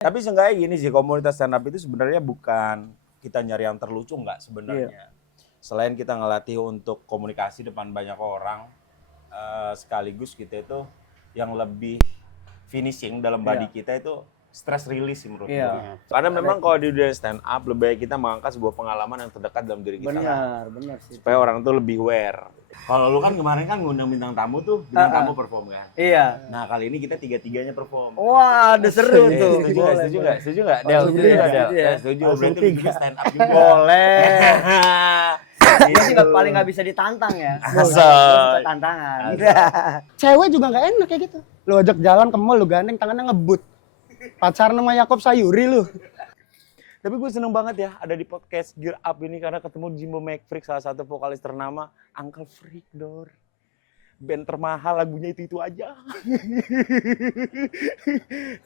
Tapi seenggaknya gini sih, komunitas stand up itu sebenarnya bukan kita nyari yang terlucu, enggak sebenarnya. Selain kita ngelatih untuk komunikasi depan banyak orang, sekaligus kita itu yang lebih finishing dalam body kita itu stress release sih menurut gue. Karena memang kalau di dunia stand up lebih baik kita mengangkat sebuah pengalaman yang terdekat dalam diri kita. Benar sih. Supaya orang tuh lebih aware. Kalau lu kan kemarin kan ngundang bintang tamu tuh, bintang tamu perform kan? Iya. Nah kali ini kita tiga-tiganya perform. Wah, udah seru tuh. Setuju nggak? Setuju nggak? Del, setuju nggak Del? Setuju. Berarti bikin stand up juga. Boleh. Gue sih paling nggak bisa ditantang ya. Gue suka tantangan. Cewek juga nggak enak kayak gitu. Lu ajak jalan ke mall, lu gandeng tangannya ngebut. Pacaran sama Yakob Sayuri lu. Tapi gue seneng banget ya ada di podcast Gear Up ini karena ketemu Jimbo McFreak, salah satu vokalis ternama, Uncle Freak Dor. Band termahal lagunya itu aja.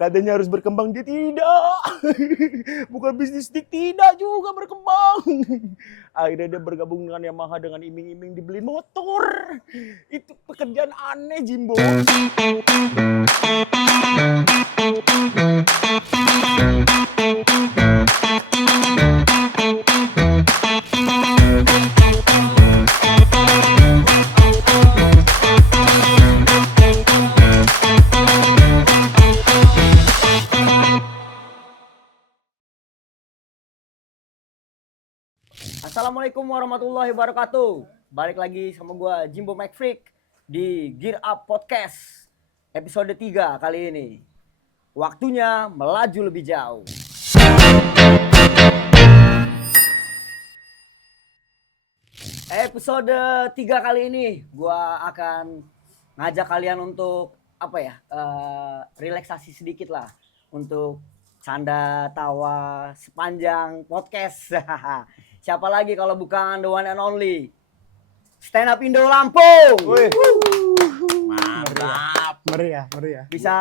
Katanya harus berkembang, dia tidak. Bukan bisnis stick, tidak juga berkembang. Akhirnya dia bergabung dengan Yamaha dengan iming-iming dibeli motor. Itu pekerjaan aneh Jimbo. Assalamualaikum warahmatullahi wabarakatuh. Balik lagi sama gua Jimbo McFreak di Gear Up Podcast episode 3 kali ini. Waktunya melaju lebih jauh. Episode 3 kali ini gua akan ngajak kalian untuk relaksasi sedikit lah, untuk canda tawa sepanjang podcast. Siapa lagi kalau bukan the one and only Stand Up Indo Lampung. Mantap. Meriah. Bisa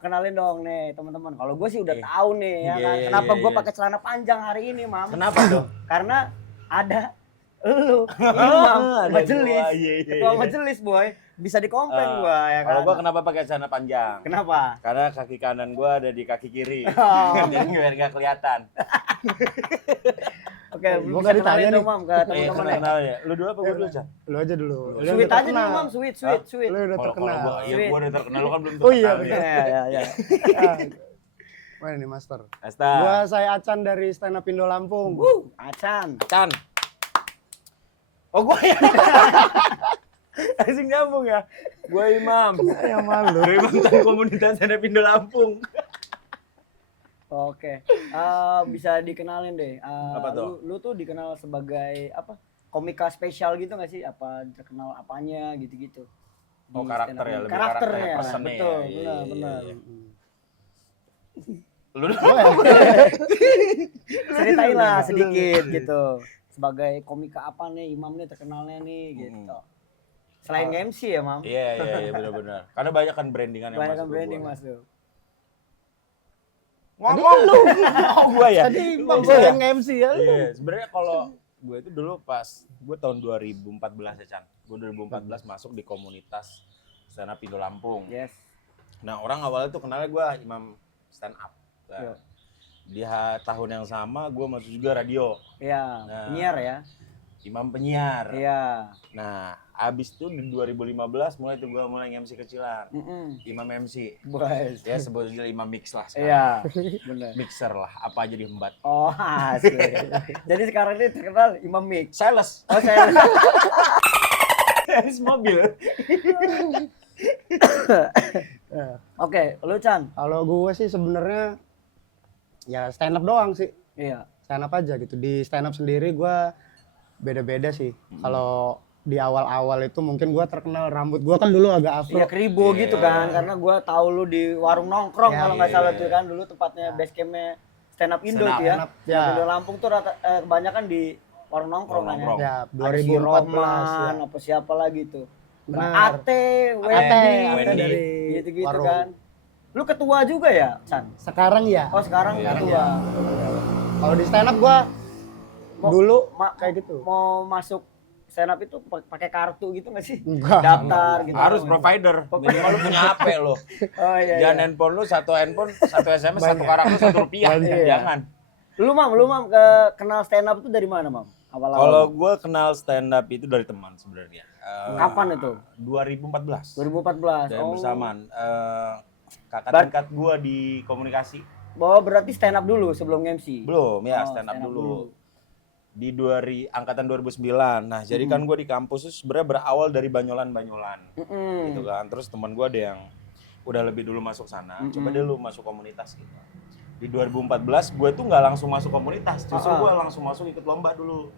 kenalin dong nih teman-teman. Kalau gue sih udah tahu nih ya kan. Kenapa gue pakai celana panjang hari ini, Mam? Kenapa dong? Karena ada lu, Imam, majelis, ketua majelis, boy. Bisa dikomplain gua ya kan. Kalau gua kenapa pakai celana panjang? Kenapa? Karena kaki kanan gua ada di kaki kiri. Oh. Biar nggak kelihatan. Oke, Gua bisa nggak ditanya kenalin nih. dong, Mam, ke teman-teman Kenal ya. Lu dulu apa gua dulu, Chan? Lu aja dulu. Lu Sweet udah aja terkenal. dulu, Mam, sweet. Lu udah terkenal. Gua udah terkenal, lu kan belum Oh iya, terkenal. Ya. Mana nih, Master? Asta. Saya Acan dari Stand Up Indo Lampung. Acan. Chan. Oh gua ya. Asing nyambung ya. Gua Imam. Ya malu. Dari mantan komunitas Stand Up Indo Lampung. Oke. Bisa dikenalin deh. Apa tuh? Lu tuh dikenal sebagai apa? Komika spesial gitu nggak sih? Apa terkenal apanya gitu-gitu? Oh, Di karakter stand up ya, ini. lebih Karakternya. personnya Betul, ya. Iya, benar. iya. Lu Ceritain lah sedikit gitu. Sebagai komika apa nih Imam nih terkenalnya nih gitu. Selain MC ya, Mam? Iya benar-benar. Karena banyak kan brandingan yang Banyak masuk kan ke branding gua. masuk. Ngomong lu. Oh gua ya. Tadi Bang Bang yang MC ya. Iya, sebenarnya kalau gue itu dulu pas gue tahun 2014 ya, Chan. Gue 2014 masuk di komunitas stand up Indo Lampung. Yes. Nah, orang awalnya tuh kenalnya gue Imam stand up. Nah, di tahun yang sama gue masuk juga radio. Iya, Nah. penyiar ya. Imam penyiar. Iya. Nah, abis itu di 2015 mulai tuh gue mulai MC kecilan. Imam MC. Boys. Ya sebut aja Imam Mix lah sekarang. Iya, benar. Mixer lah, apa aja diembat. Oh, asli. Jadi sekarang ini terkenal Imam Mix. Sales. Oh, saya. Sales mobil. Oke, lu Chan. Kalau gue sih sebenarnya ya stand up doang sih. Iya. Stand up aja gitu. Di stand up sendiri gue beda-beda sih. Kalau di awal-awal itu mungkin gue terkenal rambut gue kan dulu agak afro. Iya keribo gitu kan, karena gue tahu lu di warung nongkrong Ya, kalau nggak salah iya. tuh kan dulu tempatnya base campnya Stand Up Indo Stand Up, tuh ya. Stand Up, ya. Indo Lampung tuh kebanyakan di warung nongkrong kan ya. Nongkrong. Ya, Ada si 2014 Rohman, ya. apa siapa lagi tuh. Benar. Ate, Ate Wendy, dari gitu-gitu warung. kan. Lu ketua juga ya, Chan? Sekarang ya. Oh, sekarang Iya. ketua. Kalau di stand up gue dulu Ma- kayak gitu. Mau masuk stand up itu pakai kartu gitu nggak sih? Enggak. Daftar gitu. Harus provider. Minimal lu punya HP lo. Oh iya. Jangan iya. handphone lu satu SMS, satu karakter, Rp1. Iya. Jangan. Lu mam kenal stand up itu dari mana, Mam? Awal-awal. Kalau gue kenal stand up itu dari teman sebenarnya. Kapan itu? 2014. 2014. Dan bersamaan kakak tingkat gue di komunikasi. Oh, berarti stand up dulu sebelum MC. Belum ya, Oh, stand up dulu. Di angkatan 2009. Nah, jadi kan gue di kampus itu sebenarnya berawal dari banyolan-banyolan. Gitu kan. Terus teman gue ada yang udah lebih dulu masuk sana. Coba deh lu masuk komunitas gitu. Di 2014 gue tuh nggak langsung masuk komunitas, justru gue langsung masuk ikut lomba dulu.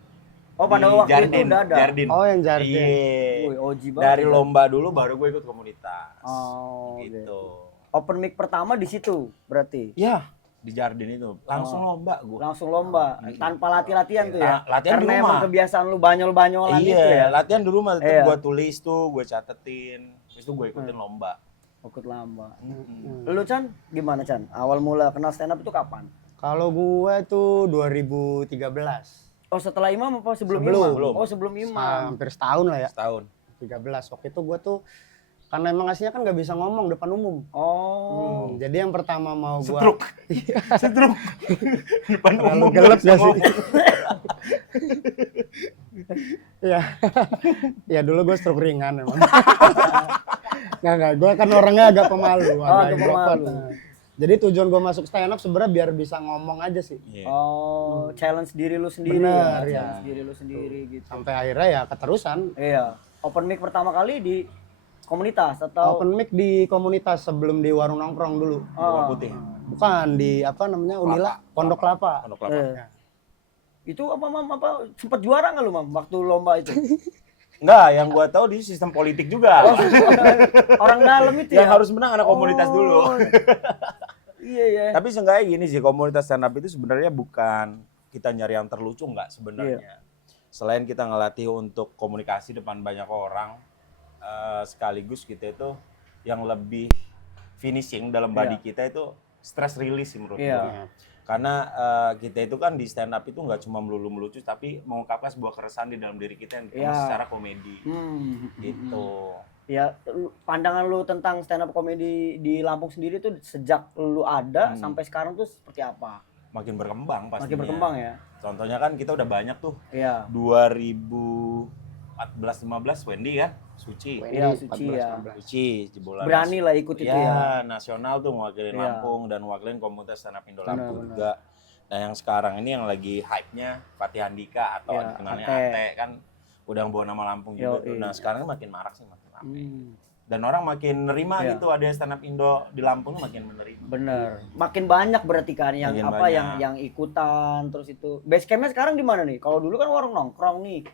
Oh, pada Di waktu itu udah ada. Jardin. Oh, yang Jardin. Iya. Wih, OG banget. Dari lomba dulu baru gue ikut komunitas. Oh, gitu. Open mic pertama di situ berarti. Ya, di Jardin itu langsung lomba gue. Langsung lomba tanpa latih-latihan tuh ya. Latihan Karena di rumah. emang kebiasaan lu banyol-banyolan Iya, itu ya. latihan di rumah tuh Iya. gue tulis tuh, gue catetin. Terus tuh gue ikutin lomba. Ikut lomba. Lu Chan gimana Chan? Awal mula kenal stand up itu kapan? Kalau gue tuh 2013. Oh, setelah Imam apa sebelum Sebelum. Imam? Belum. Oh, sebelum Imam. Hampir setahun lah ya. Setahun. 13. Waktu itu gue tuh karena emang aslinya kan nggak bisa ngomong depan umum. Oh. Jadi yang pertama mau gue Stroke. Stroke. Depan terlalu umum gelap nggak bisa gak sih? ngomong. Iya. Ya dulu gue stroke ringan emang. Nggak, gue kan orangnya agak pemalu. agak introvert. pemalu. Nah, jadi tujuan gue masuk stand up sebenarnya biar bisa ngomong aja sih. Iya. Oh, challenge diri lu sendiri. Bener, ya. Challenge diri lu sendiri gitu. Sampai akhirnya ya keterusan. Iya. Open mic pertama kali di komunitas atau Open mic di komunitas sebelum di warung nongkrong dulu. Bunga putih. Bukan di apa namanya Unila, Pondok Kelapa. Pondok Kelapa. Ya. itu apa Mam? Apa sempat juara nggak lu Mam waktu lomba itu? Enggak, yang gua tahu di sistem politik juga. Oh, orang dalam itu Yang ya. harus menang anak komunitas dulu. Iya iya. Tapi seenggaknya gini sih, komunitas stand up itu sebenarnya bukan kita nyari yang terlucu enggak sebenarnya. Selain kita ngelatih untuk komunikasi depan banyak orang, sekaligus kita itu yang lebih finishing dalam body kita itu stress release sih menurut gue. Karena kita itu kan di stand up itu nggak cuma melulu melucu, tapi mengungkapkan sebuah keresahan di dalam diri kita yang dikemas secara komedi. Gitu. Ya, pandangan lu tentang stand up comedy di Lampung sendiri tuh sejak lu ada sampai sekarang tuh seperti apa? Makin berkembang pastinya. Makin berkembang ya. Contohnya kan kita udah banyak tuh. Iya. 2014-15 Wendy kan, Suci. Iya, Suci ya. Suci jebolan. Berani lah ikut itu ya. Nasional tuh mewakilin Lampung dan mewakilin komunitas stand up Indo Lampung juga. Nah, yang sekarang ini yang lagi hype-nya Fatih Handika atau dikenalnya Ate kan udah bawa nama Lampung juga tuh. Nah, sekarang makin marak sih, makin ramai. Dan orang makin nerima gitu, ada stand up Indo di Lampung makin menerima. Bener. Makin banyak berarti kan yang Makin apa banyak. yang ikutan terus itu. Base campnya sekarang di mana nih? Kalau dulu kan warung nongkrong nih.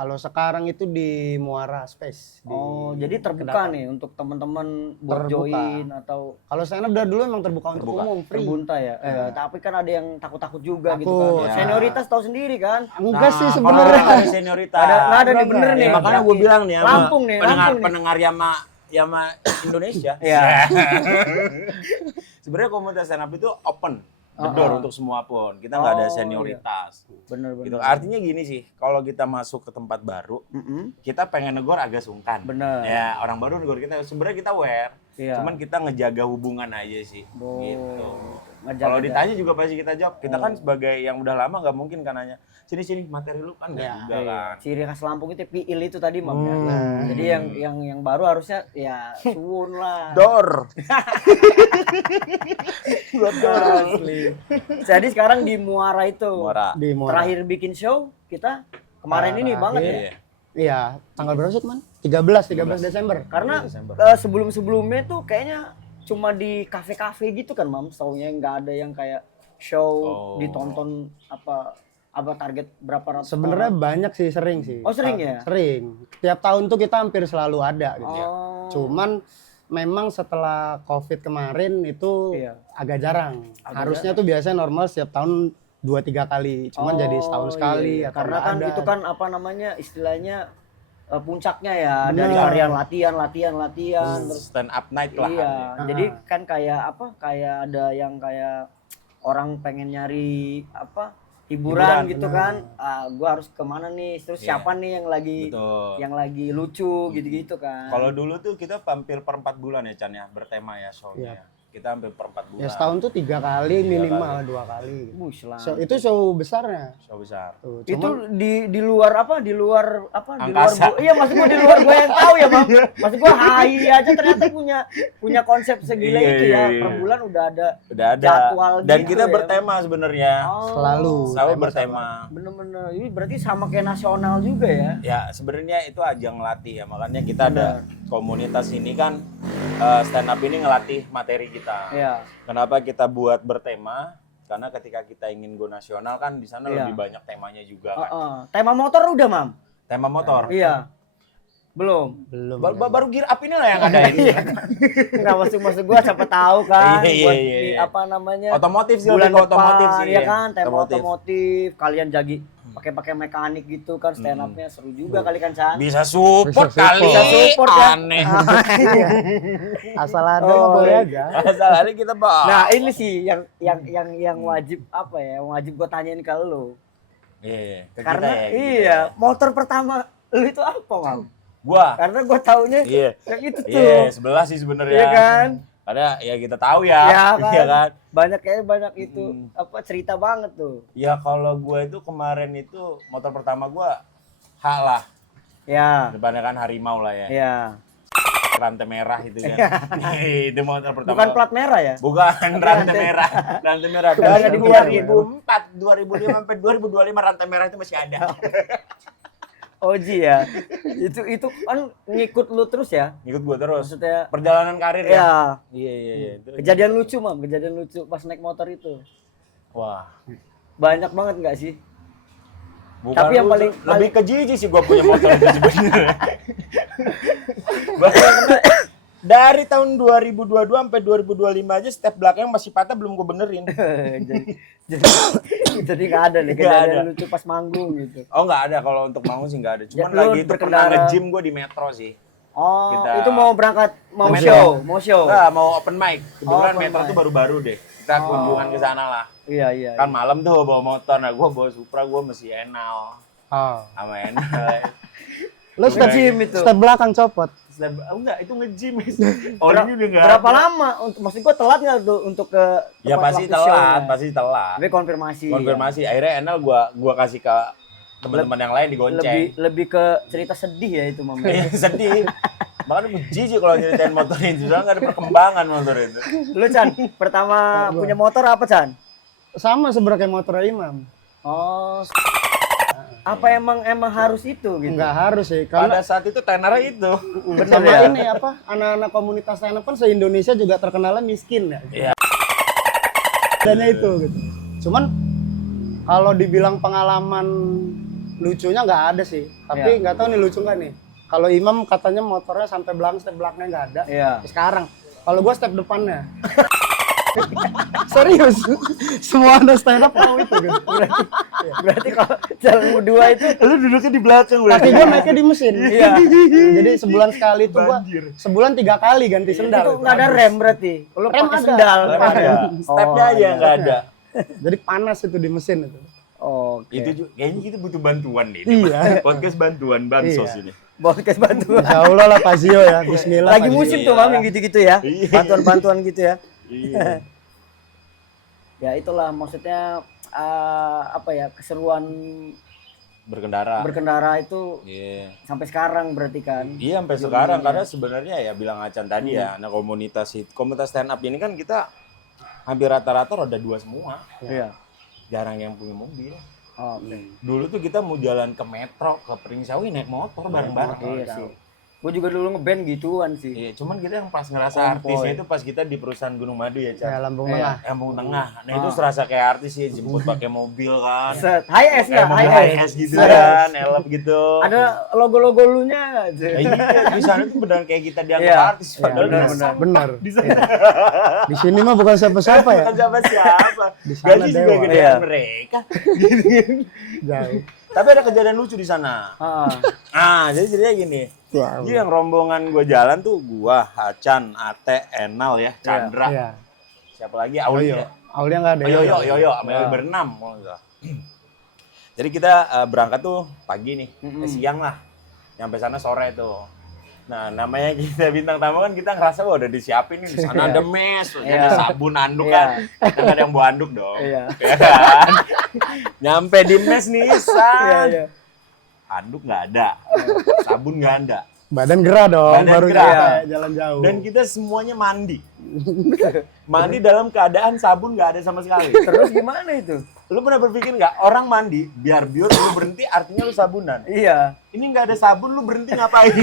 Kalau sekarang itu di Muara Space. Oh, jadi terbuka nih untuk teman-teman buat join atau Kalau stand up dari dulu emang terbuka untuk umum, free. terbunta ya. Tapi kan ada yang takut-takut juga gitu Takut. kan. Senioritas tahu sendiri kan. Enggak sih Kalau sebenarnya. ada senioritas. Nggak ada nih bener nih. Ya, makanya gue bilang nih sama Lampung nih, Lampung nih. pendengar Yama Indonesia. Sebenarnya komunitas stand up itu open the door untuk semua pun. Kita nggak ada senioritas. Bener-bener. Gitu. Artinya gini sih, kalau kita masuk ke tempat baru, kita pengen negor agak sungkan. Bener. Ya, orang baru negor kita. Sebenarnya kita aware. Iya. Cuman kita ngejaga hubungan aja sih. Gitu. Ngejaga. Kalau ditanya juga pasti kita jawab. Kita kan sebagai yang udah lama nggak mungkin kan nanya, sini materi lu kan nggak juga kan. Ciri khas Lampung itu piil itu tadi Mam ya. Jadi yang baru harusnya ya suwun lah. Dor. Asli. Jadi sekarang di Muara itu. Muara. Di Muara. Terakhir bikin show kita kemarin ini banget ya. Iya. Iya, tanggal berapa sih, Man? 13 Desember. Karena sebelum-sebelumnya tuh kayaknya cuma di kafe-kafe gitu kan Mam. Taunya nggak ada yang kayak show ditonton apa target berapa ratus. Sebenarnya banyak sih, sering sih. Oh, sering ya? Sering. Tiap tahun tuh kita hampir selalu ada gitu. Oh. Cuman memang setelah Covid kemarin itu agak jarang. Harusnya tuh biasanya normal setiap tahun 2-3 kali. Cuman jadi setahun sekali atau karena nggak kan ada. itu kan apa namanya istilahnya puncaknya ya dari harian latihan terus Stand up night lah. iya jadi kan kayak apa kayak ada yang kayak orang pengen nyari apa hiburan gitu kan. Gua harus kemana nih? Terus Iya. siapa nih Betul. yang lagi lucu gitu-gitu kan. Kalau dulu tuh kita hampir per 4 bulan ya Chan ya, bertema ya show-nya. Iya. Kita hampir per 4 bulan. Ya setahun tuh 3 kali 3 minimal, kali. 2 kali. Bush lah. Itu show besarnya. Show besar. Tuh, Itu cuman di luar apa? Di luar apa? Di luar Angkasa. iya maksud gua di luar gua yang tahu ya, Bang. Maksud gua HI aja ternyata punya konsep segila Iya, itu iya, ya. iya. Per bulan udah ada Udah ada. jadwal Dan gitu kita ya. bertema sebenarnya. Selalu. Selalu tema bertema. Bener-bener. Ini berarti sama kayak nasional juga ya. Ya sebenarnya itu ajang ngelatih ya, makanya kita ada komunitas ini kan stand up ini ngelatih materi kita. Iya. Kenapa kita buat bertema? Karena ketika kita ingin go nasional kan di sana Iya. lebih banyak temanya juga kan. Tema motor udah, Mam? Tema motor. Iya. Belum. belum. Baru gear up ini lah yang ada ini. Enggak maksud gua siapa tahu kan Iya, buat iya, di iya. apa namanya? Otomotif sih, bulan lebih ke depan, otomotif sih. ya kan, tema Otomotif. otomotif. Kalian pakai mekanik gitu kan, stand up-nya seru juga kali kan, Chan. Bisa support Bisa kali. support. Bisa support kan? Aneh. Asal ada Oh, mah boleh iya. aja. Asal hari kita bahas. Nah, ini sih yang wajib apa ya? Yang wajib gua tanyain ke lu. Iya, ke kita Karena ya, gitu iya, motor pertama lu itu apa, Mam? Gua. Karena gua taunya Iya. yang itu tuh. Iya, sebelah sih sebenarnya. Iya kan? Karena ya kita tahu ya. Iya kan? Iya kan? Banyak itu apa cerita banget tuh. Ya kalau gua itu kemarin itu motor pertama gua H lah. Ya. Depannya kan harimau lah ya. Ya. Rantai merah itu kan. Itu motor pertama. Bukan plat merah ya? Bukan rantai merah. Rantai merah. Dari Rantai merah. 2004, 2005 sampai 2025 rantai merah itu masih ada. Oji ya. Itu kan ngikut lu terus ya? Ngikut gua terus. Maksudnya Perjalanan karir ya. ya. Iya iya iya. Itu. Kejadian lucu, Mam. Kejadian lucu pas naik motor itu. Wah. Banyak banget nggak sih? Bukan Tapi yang lucu. paling- lebih ke jijik sih gua punya motor itu sebenarnya. Dari tahun 2022 sampai 2025 aja step belakang masih patah belum gua benerin. jadi nggak ada nih Nggak kejadian ada. lucu pas manggung gitu. Oh nggak ada kalau untuk manggung sih nggak ada. Cuman Ya, lu lagi itu pernah berkendara. nge-gym gua di metro sih. Oh, Kita- itu mau berangkat mau Mau show. Nah, mau open mic. Kebetulan open metro mic. tuh baru-baru deh. Kita kunjungan ke sana lah. Iya. Kan malam tuh bawa motor, nah gua bawa Supra, gua mesti Enal Oh. sama Enal. Lu step, Nge-gym itu. step belakang copot. Enggak, itu nge-gym. Orangnya udah nggak Berapa ada. lama? Maksud gua telat nggak tuh untuk ke Ya tempat pasti waktu telat, show-nya? pasti telat. Tapi konfirmasi. Konfirmasi. Akhirnya Enal gua kasih ke teman-teman yang lain Ya. digonceng. Lebih ke cerita sedih ya itu, Mam. Iya, sedih. Makanya gue jijik kalau nyeritain motor itu, soalnya nggak ada perkembangan motor itu. Lu, Chan, pertama punya motor apa, Chan? Sama sebenarnya kayak motor Imam. Oh. Apa emang harus itu gitu? Enggak harus sih. Pada Karena saat itu tenornya itu. sama ya? ini apa anak-anak komunitas stand up kan se-Indonesia juga terkenalnya miskin ya. Iya. Adanya itu gitu. Cuman kalau dibilang pengalaman lucunya nggak ada sih. Tapi nggak tahu nih lucu nggak nih. Kalau Imam katanya motornya sampai belakang, step belakangnya nggak ada. Iya. Sekarang kalau gua step depannya. Serius. Semua anak stand up tahu itu gitu. Berarti kalau jalan berdua itu Lu duduknya di belakang Kaki gua naiknya di mesin. Iya. Jadi sebulan sekali itu gua sebulan 3 kali ganti sendal. itu nggak ada rem berarti. Lu Rem pakai ada. sendal. Rem ada. Stepnya aja nggak ada. Jadi panas itu di mesin itu. Oke. Kayaknya kita butuh bantuan nih. Iya. Podcast bantuan bansos Iya. ini. Podcast bantuan. Insya Allah lah Pak Zio ya. Bismillah. Lagi Pak Zio. musim tuh, Mam, yang gitu-gitu ya. Iya. Bantuan-bantuan gitu ya. Iya. Ya itulah maksudnya apa ya, keseruan Berkendara. berkendara itu Iya. sampai sekarang berarti kan. Iya sampai sekarang karena sebenarnya ya bilang Acan tadi ya, nah komunitas stand up ini kan kita hampir rata-rata roda 2 semua. Iya. Jarang yang punya mobil. Oh, oke. Dulu tuh kita mau jalan ke metro, ke Pringsawi naik motor bareng-bareng. Iya sih. Gue juga dulu ngeband gituan sih. Iya, cuman kita yang pas ngerasa Ompoy. artisnya itu pas kita di perusahaan Gunung Madu ya, Ya Cak. lambung Iya. tengah. Kampung Tengah. Nah, itu serasa kayak artis ya, jemput pakai mobil kan. Set. High S Kayak nggak? mobil High high S. S gitu kan, elop gitu. Ada logo-logo lu nya nggak? Iya, di sana tuh beneran kayak kita dianggap Iya. artis. Padahal benar, kita benar. sampah Benar. Di sana. Di sini mah bukan siapa-siapa ya. Bukan siapa-siapa. Di sana Gaji juga dewa. gedean Iya. mereka. Jauh. Tapi ada kejadian lucu di sana. Jadi ceritanya gini. Ya, Jadi yang rombongan gue jalan tuh gua, Hacan, Ate, Enal ya, Chandra. Iya. Siapa lagi? Auli. Yoyo. Aulia nggak ada. Yoyo, sama Yoyo berenam kalau nggak salah. Jadi kita berangkat tuh pagi nih, Mm-mm. siang lah. Nyampe sana sore tuh. Nah, namanya kita bintang tamu kan kita ngerasa wah udah disiapin nih, di sana ada mes, Iya. ada sabun, anduk Iya. kan. Kita nggak ada yang bawa anduk dong. Iya. Ya kan? Nyampe di mes nih, San. Iya. Anduk nggak ada, sabun nggak ada. Badan gerah dong, Badan baru gerah. nyampe jalan jauh. Dan kita semuanya mandi. Mandi dalam keadaan sabun nggak ada sama sekali. Terus gimana itu? Lu pernah berpikir nggak, orang mandi biar biur lu berhenti artinya lu sabunan. Iya. Ini nggak ada sabun, lu berhenti ngapain?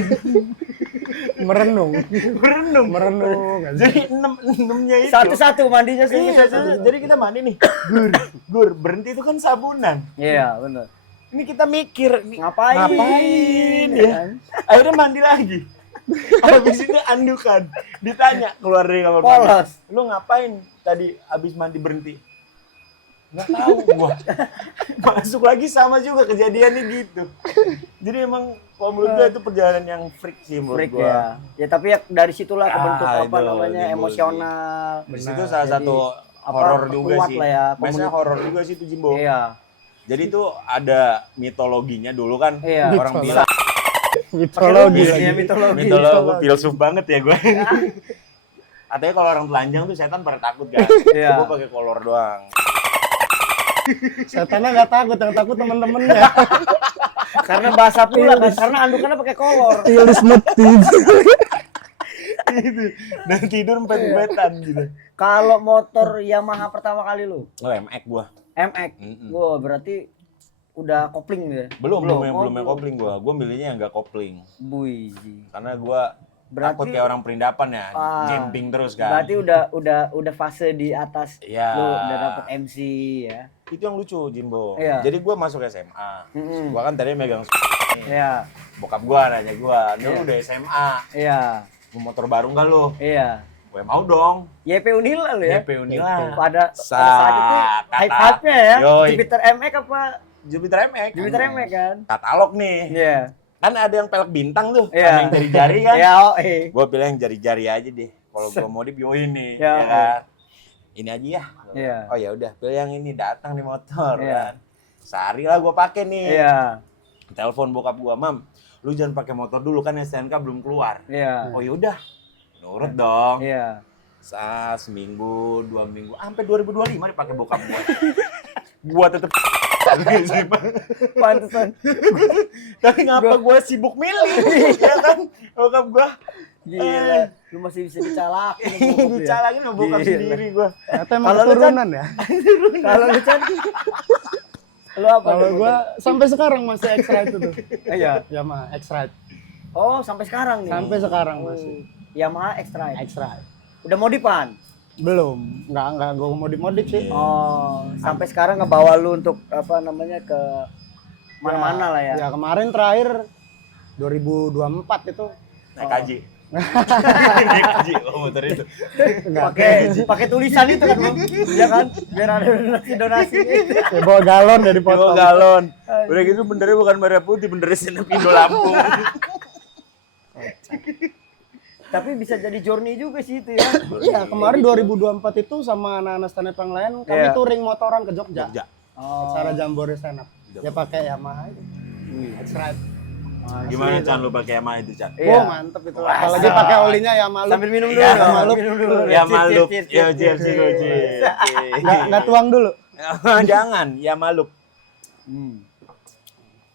merenung. Merenung. Merenung. Jadi enamnya itu. Satu-satu mandinya sih. Iya, jadi kita mandi nih. Gur, berhenti itu kan sabunan. Iya, benar. Ini kita mikir, Ngapain? Ngapain Ya ya? kan? Akhirnya mandi lagi. Habis itu andukan. Ditanya keluar dari kamar mandi. Polos. Lu ngapain tadi habis mandi berhenti? Nggak tahu gua. Masuk lagi sama juga kejadiannya gitu. Jadi emang kalau menurut gua itu perjalanan yang freak sih menurut Freak gua. ya. Ya tapi ya dari situlah kebentuk Ah, apa itu, namanya Jimbo. emosional. Di situ salah Jadi, satu apa, horor juga kuat sih. lah ya, Biasanya komunitas. horor juga sih itu Jimbo. Iya. Jadi itu ada mitologinya dulu kan. Iya. Orang Mitologi. bilang Mitologi Pakai lagi. ya, mitologi. mitologi filsuf banget ya gue. Katanya kalau orang telanjang tuh setan pada takut kan. Iya. Gue pakai kolor doang. Setannya nggak takut, yang takut temen-temennya. Karena bahasa pula kan, karena andukannya pakai kolor. Ilis motif. Gitu. Dan tidur empet-empetan gitu. Kalau motor Yamaha pertama kali lu, Oh, MX gue. MX. Mm-mm. Wah, berarti udah kopling ya? Belum Oh, yang kopling gue. Gue milihnya yang nggak kopling. Bui. Karena gue Berarti- takut kayak orang perindapan ya, Ah, jumping terus kan. Berarti udah fase di atas Iya. lu udah dapet MC ya. Itu yang lucu Jimbo. Iya. Jadi gue masuk SMA. Mm-mm. Gue kan tadi megang Iya. bokap gue nanya gue, "Lu Iya. udah SMA, Iya. mau motor baru nggak lu?" Iya. Gue mau dong. YP Unila lu ya. YP Unila. Pada Sa- saat itu kata- hype-hype-nya ya. Yoi. Jupiter MX apa? Jupiter MX. Jupiter MX kan? Katalog nih. Iya. Kan ada yang pelek bintang tuh, Iya. ada yang jari-jari kan. Iya, oh, Gue pilih yang jari-jari aja deh. Kalau gue modif yo ini, Ya, ya kan. Ini aja ya. Iya. Oh ya udah, pilih yang ini, datang nih motor Iya. kan. Sehari lah gue pakai nih. Iya. Telepon bokap gue, "Mam, lu jangan pakai motor dulu kan STNK belum keluar." Iya. Oh yaudah, nurut dong. Iya. Seminggu, 2 minggu, sampai 2025 dipakai bokap gue. Gua tetep Pantesan. tapi ngapa gue sibuk milih, ya kan? Bokap gue Gila. Lu masih bisa dicalakin. sama bokap lu ya? dicalangin sama bokap Gila. sendiri gue. Ternyata emang Kalau lu, Chan? keturunan ya. Kalau lu Chan, lu apa? Kalau tuh, gua sampai sekarang masih X-Ride itu tuh. Iya. Yamaha X-Ride. Oh, sampai sekarang nih. Sampai sekarang Oh, masih. Yamaha X-Ride. X-Ride. Udah modifan? Belum, nggak gua modif-modif sih. Oh, sampai sekarang ngebawa lu untuk apa namanya ke mana-mana lah ya. Ya kemarin terakhir 2024 itu Naik kaji. Naik kaji, oh motor itu. Pakai tulisan itu kan, Bang. Iya kan? Biar ada donasi. ya, bawa galon dari Bawa potong. galon. Udah gitu bendernya bukan merah putih, bendernya Senep Indo Lampung. Tapi bisa jadi journey juga sih itu ya. Iya, kemarin 2024 itu sama anak-anak stand up yang lain kami Iya. touring motoran ke Jogja. Jogja. Oh. Acara Jambore stand up. Ya pakai Yamaha itu. X-Ride. Gimana Chan lu pakai Yamaha itu Chan? Iya. Oh, mantep itu. Apalagi pakai olinya Yamaha. Sambil minum dulu. Iya, Yamaha Loop. minum dulu. Ya malu. Cheers, cheers, Ya cheers. cheers. Nggak tuang dulu. Jangan, ya malu.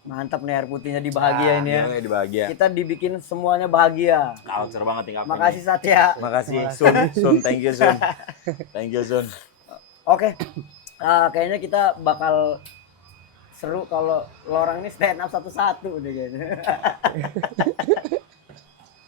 Mantap nih air putihnya dibahagiain ya. Di bahagia. Kita dibikin semuanya bahagia. Culture banget tinggal. Makasih Satya. Makasih Sun, thank you Sun. Thank you Sun. Oke. Kayaknya kita bakal seru kalau lo orang ini stand up satu-satu udah gitu.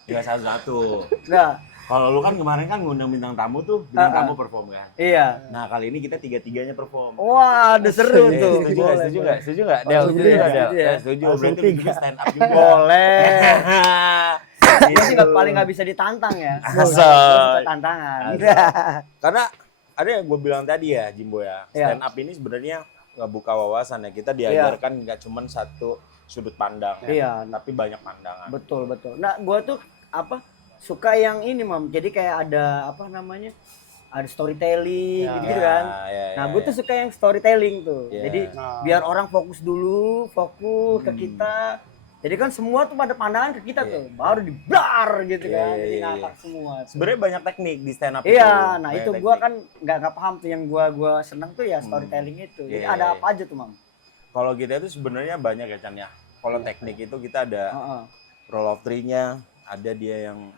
Ya satu-satu. Nah, Kalau lu kan kemarin kan ngundang bintang tamu tuh, bintang tamu perform kan. iya. Nah kali ini kita tiga-tiganya perform. Wah, udah seru tuh. Setuju nggak? Setuju nggak? Setuju nggak? Del, Setuju setuju ya, nggak Del? setuju ya. Setuju. Langsung Berarti tiga. bikin stand up juga. Boleh. Ini Gitu. nggak paling nggak bisa ditantang ya. Asal. Suka tantangan. Karena ada yang gue bilang tadi ya, Jimbo ya. Iya. Stand up ini sebenarnya nggak buka wawasan ya. Kita diajarkan nggak cuma satu sudut pandang, Iya. tapi banyak pandangan. Betul. Nah, gua tuh apa suka yang ini, Mam. Jadi kayak ada apa namanya? ada storytelling Ya. gitu kan. Ya, Nah, gue tuh suka yang storytelling tuh. Ya. Jadi Nah. biar orang fokus ke kita. Jadi kan semua tuh pada pandangan ke kita tuh, baru diblar gitu Iya, kan. iya, Jadi iya. ngakak semua. tuh. Sebenarnya banyak teknik di stand up itu. Iya, nah Banyak itu gua teknik. kan nggak paham tuh yang gua seneng tuh ya storytelling itu. Jadi Iya, ada iya, apa aja tuh, Mam? Kalau kita itu sebenarnya banyak ya Chan ya. Kalau teknik itu kita ada Heeh. roll of three-nya, ada dia yang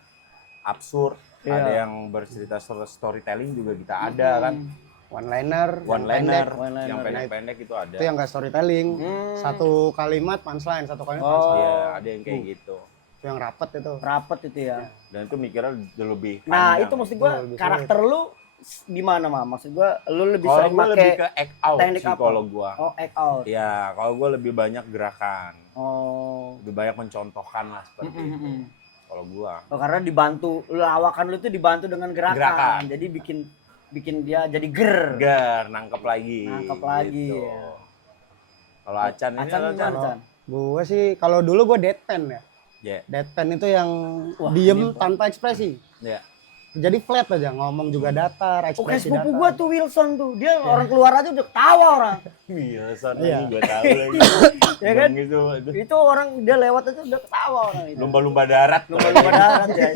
absurd, Iya. ada yang bercerita storytelling juga kita ada kan. One liner, One yang liner, pendek. one-liner. yang pendek-pendek itu ada. Itu yang nggak storytelling. Satu kalimat punchline, satu kalimat punchline. Iya, ada yang kayak gitu. Itu yang rapet itu. Rapet itu ya. Dan itu mikirnya udah lebih Nah, panjang. itu maksud gua lebih sulit. karakter lu di mana, Mam? Maksud gua lu lebih Kalau sering gue lebih pakai ke act out teknik sih apa? kalau gue. Oh, act out. Ya, kalau gue lebih banyak gerakan. Oh. Lebih banyak mencontohkan lah seperti itu. Kalau gue. Oh, karena dibantu lawakan lu itu dibantu dengan gerakan. Jadi bikin dia jadi ger. Nangkep lagi. Nangkep lagi, gitu. ya. Kalau Acan ini Acan lo, gimana, Chan? Chan? Gue sih kalau dulu gue deadpan ya. Ya, Deadpan itu yang Wah, diem tanpa ekspresi. ya. Jadi flat aja, ngomong juga datar, Oh, kayak ekspresi sepupu datar. gua tuh Wilson tuh. Dia orang keluar aja udah ketawa orang. Wilson Iya. ini gue tahu lagi. Ya kan? Gitu. Itu orang dia lewat aja udah ketawa orang itu. Lumba-lumba darat. Lumba-lumba darat ya.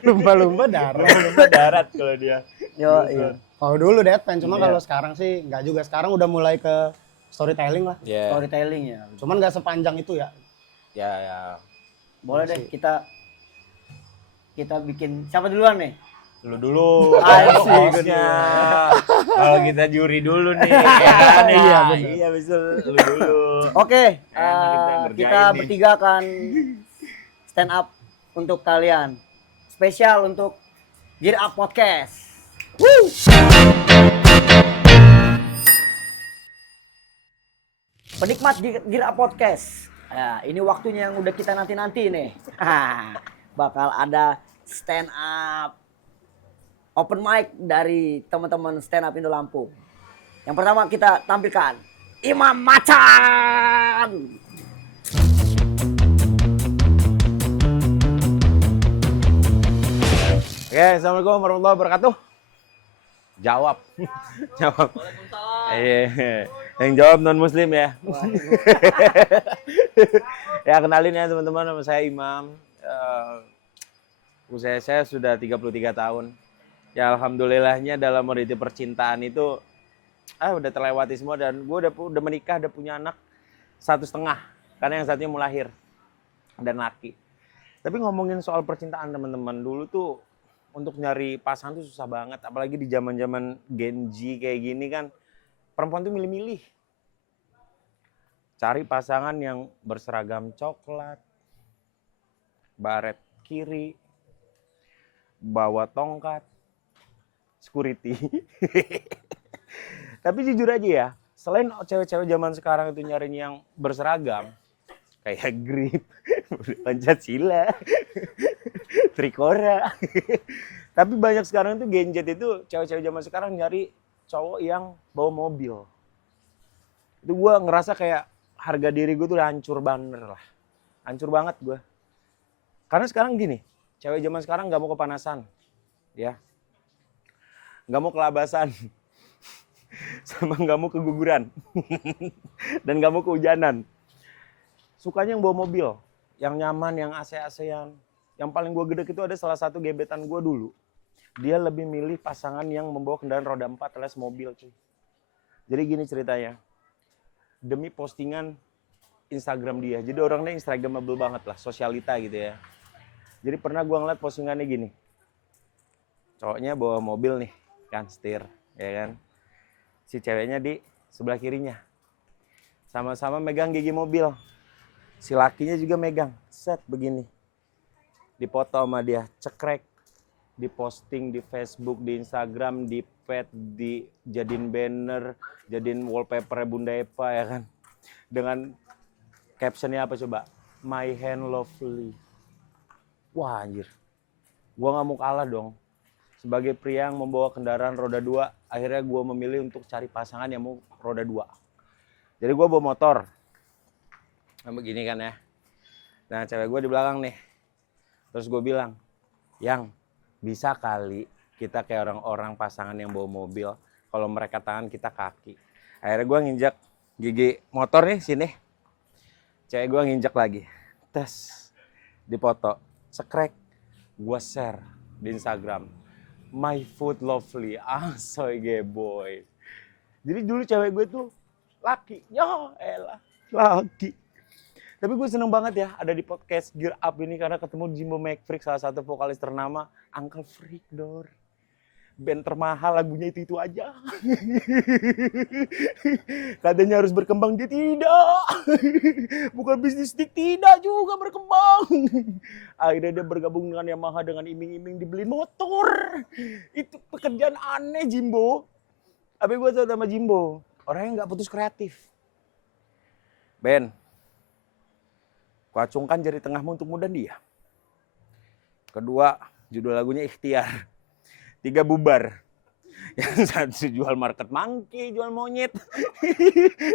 Lumba-lumba darah. Lumba darat kalau dia. Yo, iya. Kalau dulu deadpan, cuma Iya. kalau sekarang sih nggak juga. Sekarang udah mulai ke storytelling lah. Ya, Storytelling ya. Cuman nggak sepanjang itu ya. ya. Boleh deh kita bikin siapa duluan nih? Lu dulu. Asik, hostnya. Kalau kita juri dulu nih. Ya kan? Iya, bener. Iya, betul. Lu dulu. Oke, Enak kita ngerjain kita nih. bertiga akan stand up untuk kalian. Spesial untuk Gear Up Podcast. Woo! Penikmat Gear Up Podcast. Ya, ini waktunya yang udah kita nanti-nanti nih. Bakal ada stand up open mic dari teman-teman stand up Indo Lampung. Yang pertama kita tampilkan Imam Macan. Oke, assalamualaikum warahmatullahi wabarakatuh. Jawab. Jawab. Yang jawab non muslim ya. Ya kenalin ya teman-teman, nama saya Imam. Usia saya sudah 33 tahun. Ya alhamdulillahnya dalam meniti percintaan itu udah terlewati semua, dan gue udah menikah, udah punya anak 1,5 karena yang satunya mau lahir dan laki. Tapi ngomongin soal percintaan teman-teman, dulu tuh untuk nyari pasangan tuh susah banget, apalagi di zaman-zaman Gen Z kayak gini kan, perempuan tuh milih-milih. Cari pasangan yang berseragam coklat, baret kiri, bawa tongkat, security. Tapi jujur aja ya, selain cewek-cewek zaman sekarang itu nyarinya yang berseragam, kayak grip, Pancasila, Trikora. Tapi banyak sekarang itu Gen Z itu, cewek-cewek zaman sekarang nyari cowok yang bawa mobil. Itu gue ngerasa kayak harga diri gue tuh udah hancur banget lah. Hancur banget gue. Karena sekarang gini, cewek zaman sekarang gak mau kepanasan. Ya. Gak mau kelabasan. Sama gak mau keguguran. Dan gak mau kehujanan. Sukanya yang bawa mobil. Yang nyaman, yang AC-AC-an. Yang paling gue gedek itu ada salah satu gebetan gue dulu. Dia lebih milih pasangan yang membawa kendaraan roda 4 alias mobil cuy. Jadi gini ceritanya. Demi postingan Instagram dia. Jadi orangnya Instagramable banget lah, sosialita gitu ya. Jadi pernah gue ngeliat postingannya gini. Cowoknya bawa mobil nih, kan setir, ya kan. Si ceweknya di sebelah kirinya. Sama-sama megang gigi mobil. Si lakinya juga megang, set begini. Dipoto sama dia, cekrek. Diposting di Facebook, di Instagram, di pet, dijadiin banner, jadiin wallpaper Bunda Epa ya kan. Dengan captionnya apa coba? My hand lovely. Wah anjir, gua gak mau kalah dong. Sebagai pria yang membawa kendaraan roda 2, akhirnya gua memilih untuk cari pasangan yang mau roda 2. Jadi gua bawa motor. Nah begini kan ya. Nah cewek gua di belakang nih. Terus gua bilang, Yang bisa kali Kita kayak orang-orang pasangan yang bawa mobil. Kalau mereka tangan, kita kaki. Akhirnya gue nginjak gigi motor nih sini. Cewek gue nginjak lagi. Tes. Dipoto. Sekrek. Gue share di Instagram. My food lovely. Soy gay boy. Jadi dulu cewek gue tuh laki. Ya elah. Laki. Tapi gue seneng banget ya ada di podcast Gear Up ini karena ketemu Jimbo McFreak, salah satu vokalis ternama Uncle Freak Dor. Band termahal lagunya itu aja. Katanya harus berkembang, dia tidak. Bukan bisnis stick, tidak juga berkembang. Akhirnya dia bergabung dengan Yamaha dengan iming-iming dibeli motor. Itu pekerjaan aneh Jimbo. Tapi gue salut sama Jimbo, orangnya nggak putus kreatif. Ben, kuacungkan jari tengahmu untuk mudah dia. Kedua, judul lagunya Ikhtiar. 3 bubar. Yang satu jual market monkey, jual monyet.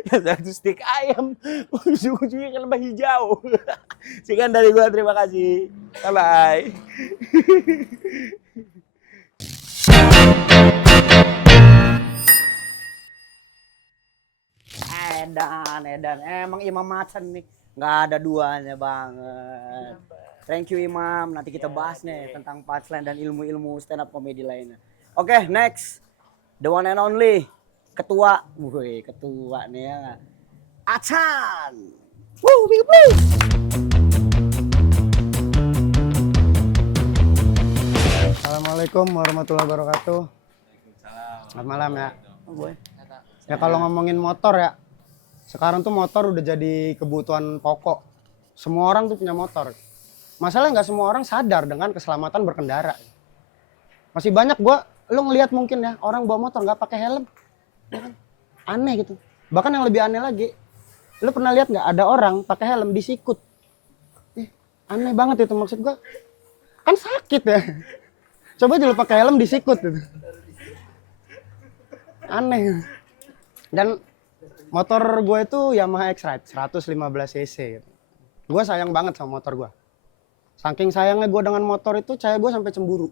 Yang satu stick ayam. Ujung-ujungnya kan lembah hijau. Sekian dari gua, terima kasih. Bye-bye. Edan. Emang Imam Macan nih. Nggak ada duanya banget. Thank you Imam. Nanti kita bahas nih tentang punchline dan ilmu-ilmu stand up comedy lainnya. Oke, next. The one and only. Ketua. Wih, ketua nih ya. Acan. Woo, big please. Assalamualaikum warahmatullahi wabarakatuh. Selamat malam ya. Ya kalau ngomongin motor ya, sekarang tuh motor udah jadi kebutuhan pokok. Semua orang tuh punya motor. Masalah nggak semua orang sadar dengan keselamatan berkendara. Masih banyak lu ngelihat mungkin ya orang bawa motor nggak pakai helm, ya kan? Aneh gitu. Bahkan yang lebih aneh lagi, lu pernah lihat nggak ada orang pakai helm disikut? Aneh banget itu, maksud gua. Kan sakit ya. Coba aja lu pakai helm disikut gitu. Aneh. Dan motor gue itu Yamaha X-Ride 115 cc gitu. Gue sayang banget sama motor gue. Saking sayangnya gue dengan motor itu, cewek gue sampai cemburu.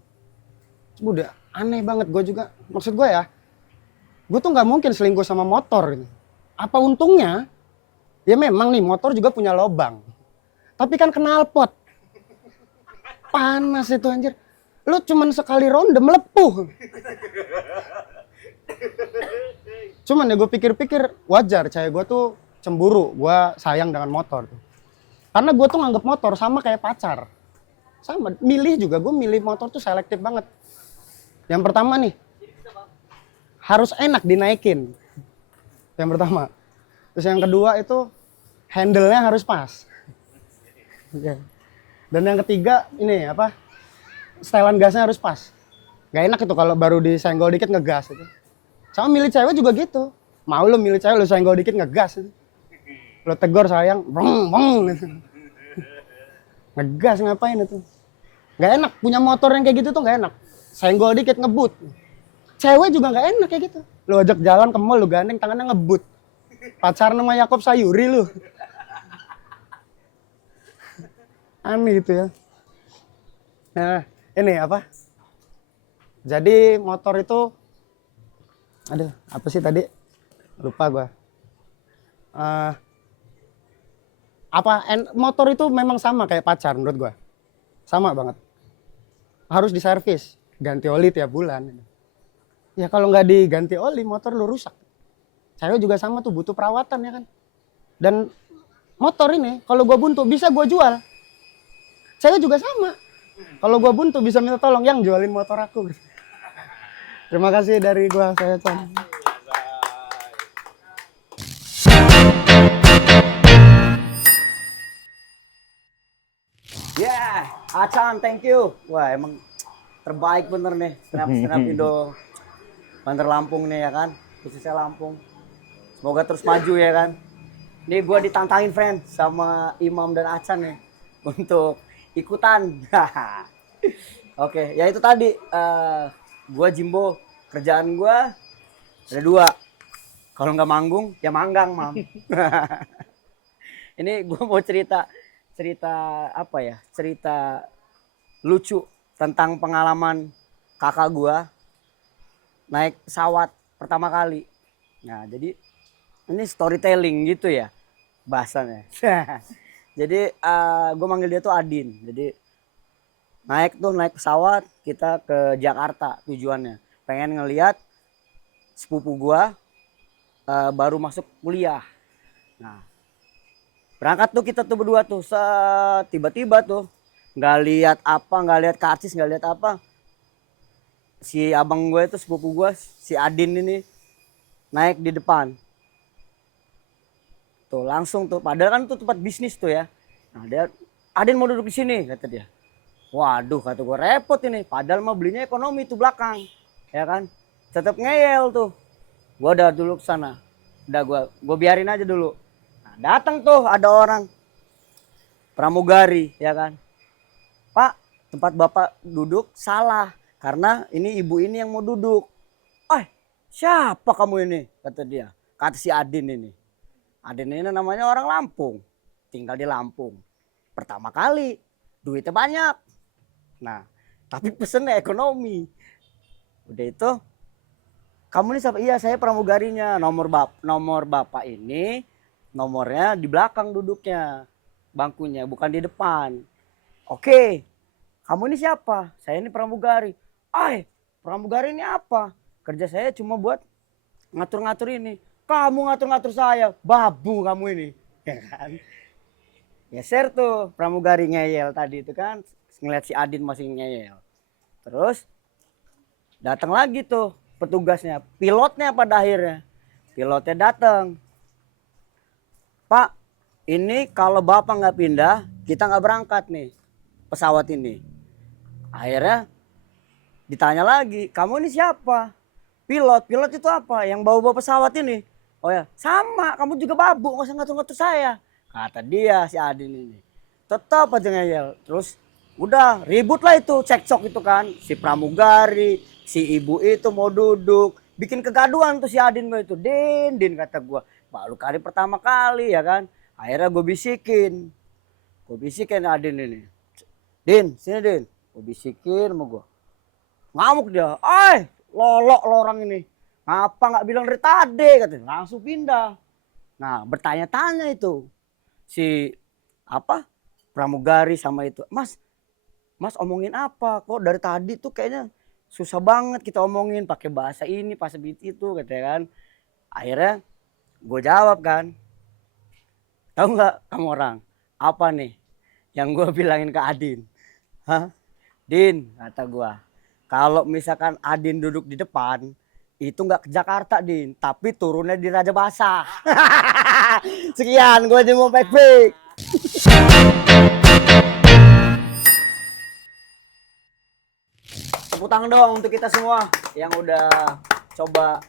Udah aneh banget gue juga. Maksud gue ya, gue tuh nggak mungkin selingkuh sama motor gitu. Apa untungnya? Ya memang nih motor juga punya lobang. Tapi kan knalpot. Panas itu anjir. Lu cuman sekali ronde melepuh. Cuman ya gue pikir-pikir wajar cewek gue tuh cemburu. Gue sayang dengan motor. Karena gue tuh nganggep motor sama kayak pacar. Sama, milih juga, gue milih motor tuh selektif banget. Yang pertama nih, harus enak dinaikin. Yang pertama. Terus yang kedua itu, handle-nya harus pas. Dan yang ketiga, ini apa, setelan gasnya harus pas. Gak enak itu kalau baru disenggol dikit ngegas. Itu. Sama milih cewek juga gitu. Mau lo milih cewek, lo senggol dikit ngegas. Itu. Lo tegur sayang, bong. Ngegas ngapain itu? Gak enak, punya motor yang kayak gitu tuh gak enak. Senggol dikit ngebut. Cewek juga gak enak kayak gitu. Lu ajak jalan ke mall, lu gandeng tangannya ngebut. Pacar nama Yakob Sayuri lu. Aneh gitu ya. Nah, ini apa? Jadi motor itu, aduh, apa sih tadi? Lupa gua. Motor itu memang sama kayak pacar menurut gua. Sama banget. Harus diservis, ganti oli tiap bulan. Ya kalau nggak diganti oli, motor lu rusak. Cewek juga sama tuh, butuh perawatan ya kan. Dan motor ini, kalau gua buntu bisa gua jual. Cewek juga sama. Kalau gua buntu bisa minta tolong yang jualin motor aku. Terima kasih dari gua, saya Chan. Yeah, Acan, thank you. Wah, emang terbaik bener nih stand-up Indo Banter Lampung nih ya kan, khususnya Lampung. Semoga terus maju ya kan. Ini gue ditantangin friend sama Imam dan Acan nih untuk ikutan. Oke, ya itu tadi. Gue Jimbo, kerjaan gue ada 2. Kalau nggak manggung, ya manggang, Mam. Ini gue mau cerita apa ya? Cerita lucu tentang pengalaman kakak gua naik pesawat pertama kali. Nah, jadi ini storytelling gitu ya bahasanya. Jadi gue manggil dia tuh Adin. Jadi naik pesawat kita ke Jakarta tujuannya. Pengen ngelihat sepupu gua baru masuk kuliah. Nah, berangkat tuh kita tuh berdua tuh. Tiba-tiba tuh nggak lihat karcis, nggak lihat apa. Si abang gue itu sepupu gue, si Adin ini naik di depan. Tuh langsung tuh, padahal kan tuh tempat bisnis tuh ya. Nah dia, Adin mau duduk di sini kata dia. Waduh kata gue, repot ini. Padahal mau belinya ekonomi tuh belakang, ya kan. Tetap ngeyel tuh. Gue udah dulu ke sana. Udah gue biarin aja dulu. Nah, datang tuh ada orang pramugari, ya kan. Pak, tempat bapak duduk salah. Karena ini ibu ini yang mau duduk. Siapa kamu ini? Kata dia. Kata si Adin ini. Adin ini namanya orang Lampung. Tinggal di Lampung. Pertama kali. Duitnya banyak. Nah, tapi pesennya ekonomi. Udah itu. Kamu ini siapa? Iya, saya pramugarinya. Nomor bapak ini. Nomornya di belakang duduknya. Bangkunya, bukan di depan. Oke. Kamu ini siapa? Saya ini pramugari. Pramugari ini apa? Kerja saya cuma buat ngatur-ngatur ini. Kamu ngatur-ngatur saya, babu kamu ini. Ya kan? Geser tuh pramugari ngeyel tadi itu kan. Ngeliat si Adin masih ngeyel. Terus datang lagi tuh petugasnya. Pilotnya pada akhirnya. Pilotnya datang. Pak, ini kalau bapak nggak pindah, kita nggak berangkat nih pesawat ini. Akhirnya ditanya lagi, kamu ini siapa? Pilot itu apa? Yang bawa pesawat ini? Oh ya, sama, kamu juga babu, nggak usah ngatur-ngatur saya. Kata dia si Adin ini. Tetap aja ngeyel. Terus udah ribut lah itu, cekcok itu kan. Si pramugari, si ibu itu mau duduk. Bikin kegaduhan tuh si Adin itu. Din kata gua. Baru kali pertama kali ya kan. Akhirnya gue bisikin Adin ini. Din, sini Din. Gue bisikin sama gua. Ngamuk dia. Lolok lo orang ini. Ngapa nggak bilang dari tadi katanya. Langsung pindah. Nah, bertanya-tanya itu si pramugari sama itu. Mas omongin apa? Kok dari tadi tuh kayaknya susah banget kita omongin pakai bahasa ini, bahasa itu katanya kan. Akhirnya gue jawab kan. Tahu nggak kamu orang? Apa nih yang gue bilangin ke Adin? Din, kata gue. Kalau misalkan Adin duduk di depan, itu nggak ke Jakarta, Din, tapi turunnya di Raja Basah. Sekian, gue Jimbo McFreak. Tepuk tangan dong untuk kita semua yang udah coba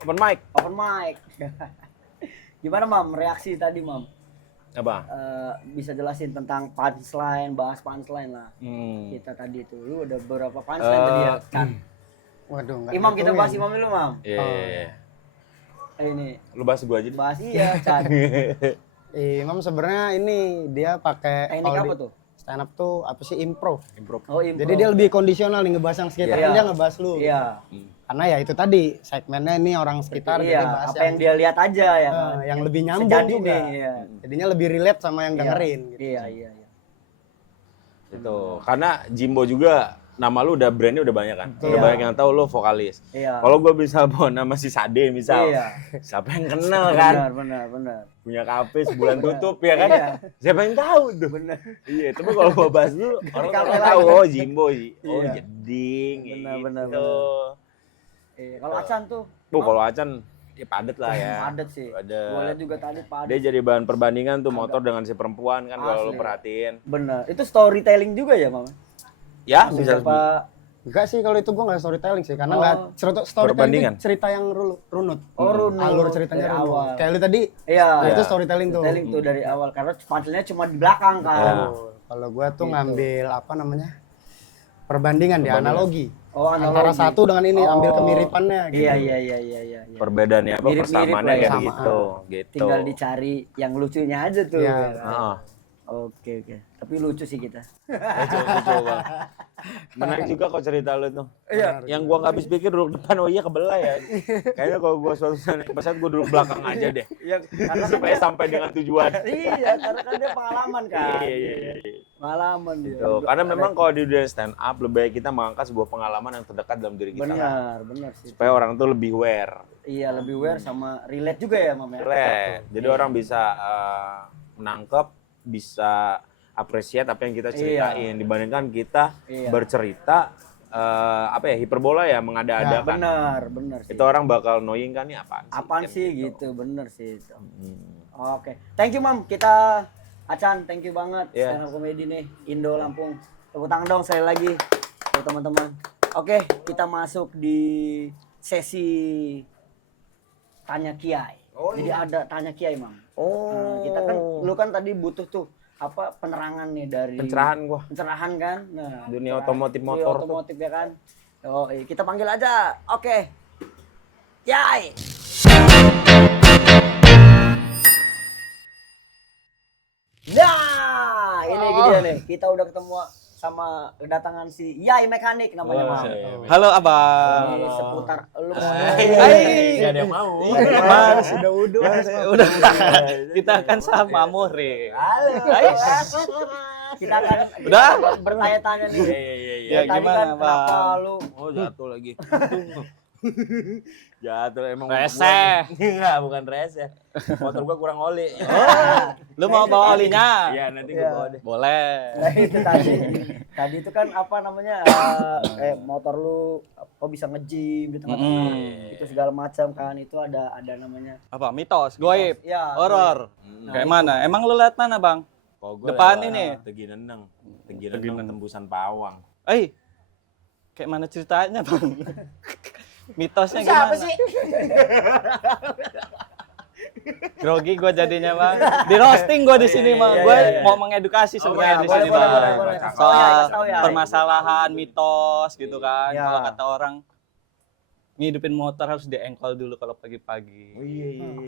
Open mic. Gimana Mam, reaksi tadi Mam? Apa? Bisa jelasin tentang punchline, bahas punchline lah. Kita tadi itu, lu ada beberapa punchline tadi ya kan? Waduh, enggak. Imam, kita bahas Imam dulu Mam. Iya. Ini Lu bahas gua aja deh. bahas iya Chan. Imam sebenarnya ini dia pakai Teknik apa tuh? stand up tuh apa sih improv. Oh, improv. Jadi dia lebih kondisional nih ngebahas yang sekitar, Iya. dia ngebahas lu. Iya. Karena ya itu tadi segmennya ini orang sekitar, Iya, jadi bahas apa yang dia lihat aja ya kan. yang lebih nyambung Sejadi juga. nih, iya. Jadinya lebih relate sama yang dengerin. Gitu. Iya. Itu. Karena Jimbo juga nama lu udah brandnya udah banyak kan. Udah Iya. banyak yang tahu lu vokalis. Iya. Kalau gua bisa bawa nama si Sade misal. Iya. Siapa yang kenal kan? Benar. Punya kafe sebulan tutup ya kan? Iya. Siapa yang tahu tuh? Benar. Iya, tapi kalau gua bahas dulu orang kafe nggak tahu lagi. oh Jimbo sih. Oh Iya. Jeding. Benar. gitu. Iya, kalau Acan tuh. Kalau Acan ya padet lah ya. Padet sih. Padet. Gue lihat juga tadi padet. Dia jadi bahan perbandingan tuh motor dengan si perempuan kan kalau lu Asli. perhatiin. Benar. Itu storytelling juga ya, Mama? Ya, bisa Apa? Enggak sih kalau itu gua nggak storytelling sih, karena Oh. nggak storytelling Perbandingan. itu cerita yang runut. Oh, runut. Alur ceritanya Dari runut. awal. Kayak lu tadi, Iya. nah, itu Iya. storytelling tuh. Storytelling tuh dari awal karena punchline-nya cuma di belakang kan. Iya. Kalau gua tuh Gitu. ngambil apa namanya? Perbandingan di analogi. Oh, analogi. Antara satu dengan ini, ambil Oh. kemiripannya gitu. Iya. Perbedaannya apa Mirip-mirip persamaannya lah ya. kayak Sama. gitu. Gitu. Tinggal dicari yang lucunya aja tuh. Iya. Heeh. Oke. Tapi lucu sih kita. Lucu Bang. Menarik juga kok cerita lu tuh. Iya. Yang gua nggak habis pikir duduk depan, oh iya kebelah ya. Kayaknya kalau gua suatu saat naik pesawat gua duduk belakang aja deh. Iya, karena Supaya sampai dengan tujuan. iya, karena kan dia pengalaman kan. Iya. Pengalaman dia. Tuh, karena memang kalau di dunia stand up lebih baik kita mengangkat sebuah pengalaman yang terdekat dalam diri kita. benar sih. Supaya orang tuh lebih aware. Iya, lebih aware sama relate juga ya, Mam ya. Relate. Jadi orang bisa menangkap, bisa appreciate apa yang kita ceritain dibandingkan kita bercerita hiperbola ya, mengada-adakan. Benar sih. Itu orang bakal knowing kan, nih apaan sih? Gitu, bener sih itu. Oke. Thank you, Mam. Kita Acan, thank you banget stand up comedy nih Indo Lampung. Tepuk tangan dong sekali lagi buat teman-teman. Oke, kita masuk di sesi tanya kiai. Jadi ada tanya kiai, Mam. Nah, kita kan lu kan tadi butuh tuh penerangan nih dari pencerahan kan. Nah, dunia otomotif motor otomotif ya kan. Oh, kita panggil aja. Oke. Kiai. Nah, ini dia nih. Kita udah ketemu sama kedatangan si Yai Mekanik namanya, Mam. Halo Abang. Ini seputar lu mau Gak ada yang mau. Sudah udah. Kita akan sama Muhri. Halo. Kita akan Udah? bertanya-tanya nih. Ya, Tadi gimana, kan kenapa Bang? lu Jatuh lagi. Jatuh emang. Reseh. Enggak, bukan reseh. Motor gua kurang oli. Lu mau bawa olinya? Iya, nanti gua bawa deh. Boleh. Nah, itu tadi itu kan motor lu bisa nge-gym di tengah-tengah itu segala macam kan, itu ada namanya Apa? Mitos, goib, ya, horor. Kayak mana? Emang lu lihat mana, Bang? Kalau gua Depan lewat ini. Tegineneng tembusan Pawang. Kayak mana ceritanya, Bang? Mitosnya gimana? sih? Grogi gue jadinya, Bang. Di roasting gue di sini, Bang. Gue mau mengedukasi sebenarnya di sini, boleh. Bang. Soal Soal permasalahan mitos gitu kan. Ya. Kalau kata orang ngidupin motor harus diengkol dulu kalau pagi-pagi.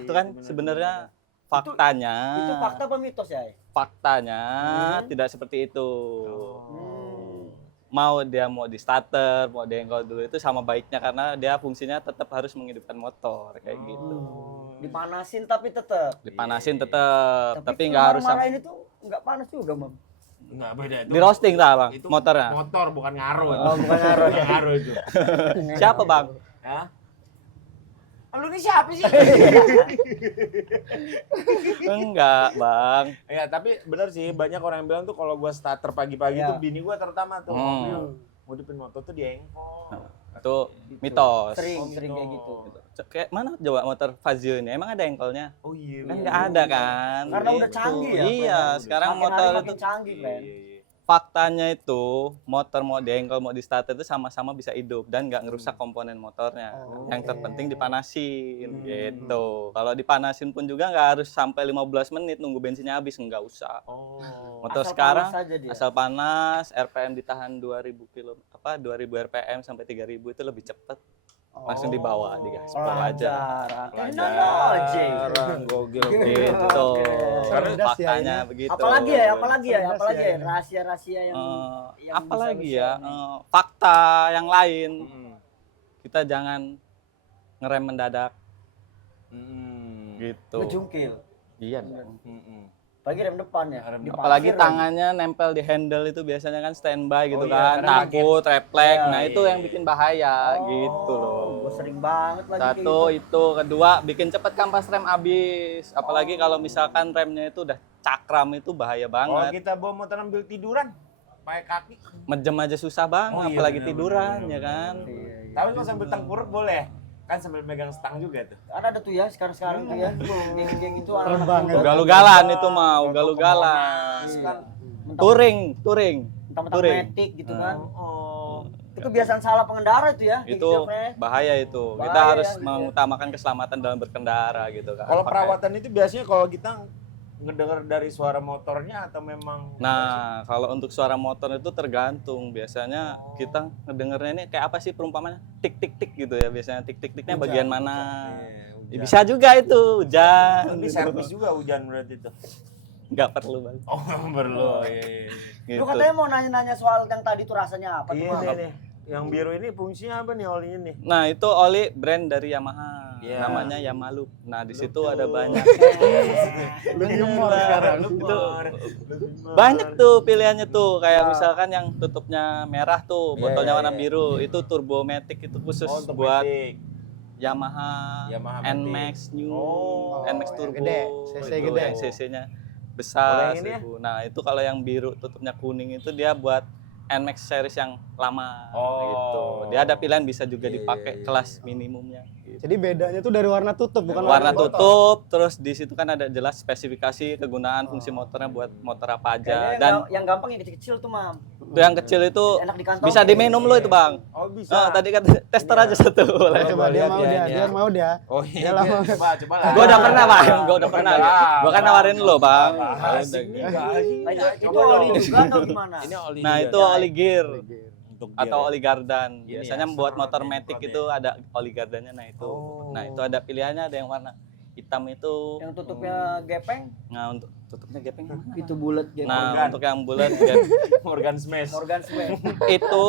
Itu kan sebenarnya faktanya. Itu fakta apa mitos ya? Faktanya tidak seperti itu. Mau di starter, mau diengkol dulu itu sama baiknya karena dia fungsinya tetap harus menghidupkan motor kayak gitu. Dipanasin tapi tetap. Dipanasin tetap, tapi nggak harus marahin itu nggak panas juga, Mam. Enggak beda itu. di roasting lah, Bang, Itu motornya. motor bukan ngaruh. Oh, bukan ngaruh. Bukan ngaruh itu. Siapa, Bang? Hah? Lu ini siapa sih? Enggak, Bang. Ya, tapi bener sih, banyak orang yang bilang tuh kalau gua starter pagi-pagi tuh bini gua terutama tuh mau dipin motor tuh diengkol. Itu mitos. Sering kayak gitu. Kayak mana coba motor Fazio ini? Emang ada engkolnya? Oh iya. Kan nggak ada kan? Karena udah Gitu. canggih ya. Iya, sekarang Makin hari motor makin itu canggih, men. faktanya itu motor mau diengkol mau di starter itu sama-sama bisa hidup dan nggak ngerusak komponen motornya. Yang terpenting dipanasin gitu. Kalau dipanasin pun juga nggak harus sampai 15 menit nunggu bensinnya habis, nggak usah. Motor Asal sekarang panas aja dia. asal panas, RPM ditahan 2000 RPM sampai 3000 itu lebih cepat. Langsung dibawa, digaspol aja. Pelajaran gokil. Gitu. Karena Cerdas ya faktanya ini. begitu. Apalagi ya, Cerdas ya. rahasia-rahasia yang apalagi bisa-bisa ya, nih. fakta yang lain. Kita jangan ngerem mendadak gitu. ngejungkil. Iya dong. Apalagi rem depan ya. Apalagi tangannya nempel di handle itu biasanya kan standby gitu Oh iya, kan, karena takut, refleks. Iya, Nah, itu yang bikin bahaya gitu loh. Gue sering banget lagi kayak Satu gitu. itu, kedua bikin cepet kampas rem habis. Apalagi kalau misalkan remnya itu udah cakram itu bahaya Kalau banget. kita bawa motor ambil tiduran, pakai kaki. Mejem aja susah banget, Oh iya, apalagi bener, tiduran bener, ya kan. Tapi kalau sambil tengkurap boleh. Kan sambil megang stang juga tuh. Ada tuh ya sekarang tuh ya. Geng-geng itu anak-anak Terbang, muda. Ugal-ugalan itu mah, ugal-ugalan. Kan. Touring. Mentang-mentang metik gitu kan. Oh. Itu kebiasaan salah pengendara itu ya. Itu bahaya itu. Kita Bahaya, harus gitu ya. mengutamakan keselamatan dalam berkendara gitu kan. Kalau Pakai- perawatan itu biasanya kalau kita ngedenger dari suara motornya atau memang Nah, kalau untuk suara motor itu tergantung. Biasanya kita ngedengernya ini kayak apa sih perumpamannya? Tik tik tik gitu ya. Biasanya tik tik tiknya bagian mana? Ya, bisa juga itu hujan. Tapi gitu. servis juga hujan berarti itu. nggak perlu Bang. Oh, perlu. Iya. Gitu. Lu katanya mau nanya-nanya soal yang tadi tuh rasanya apa tuh, Iya Mam? nih. Yang biru ini fungsinya apa nih olinya nih? Nah, itu oli brand dari Yamaha. Iya. Namanya Yamaha. Nah, di situ ada banyak. Lu humor sekarang. Itu banyak tuh pilihannya tuh. Kayak misalkan yang tutupnya merah tuh, Iya, botolnya iya, warna iya. biru. Itu Turbomatic, itu khusus untuk buat metik. Yamaha, Yamaha NMAX New, Oh, NMAX yang Turbo. gede, CC itu gede. yang CC-nya Kalau besar. yang ini ya? 1000. Nah, itu kalau yang biru tutupnya kuning itu dia buat NMAX series yang lama gitu. Dia ada pilihan bisa juga Iya, dipakai iya, kelas iya. minimumnya. Gitu. Jadi bedanya tuh dari warna tutup bukan Warna botol. tutup, terus di situ kan ada jelas spesifikasi kegunaan fungsi motornya buat motor apa aja. Kayaknya Dan yang gampang yang kecil-kecil tuh, Mam. itu yang kecil itu Enak dikantongin. bisa diminum lo itu Bang. Oh, bisa. Oh, tadi kan tester aja satu. Coba Coba dia lihat mau ya, dia, ini dia ya. mau dia. Oh Dia iya. lama. Coba lah. Gua udah pernah Bang, gua udah pernah. Gua kan nawarin lo Bang. Asik nih, nggak asik. Itu Coba oli dong. juga atau gimana? Ini oli. Nah, juga. itu oli gear Untuk atau gear. oli gardan. Iya, Biasanya iya, buat serot motor ya, matic serot itu ada oli gardannya. Nah, itu. Oh. Nah, itu ada pilihannya, ada yang warna hitam itu. Yang tutupnya gepeng, Nah, untuk tutupnya gepeng yang mana? itu bulat gepeng. Nah, Morgan. untuk yang bulat Morgan Smash. Morgan Smith. itu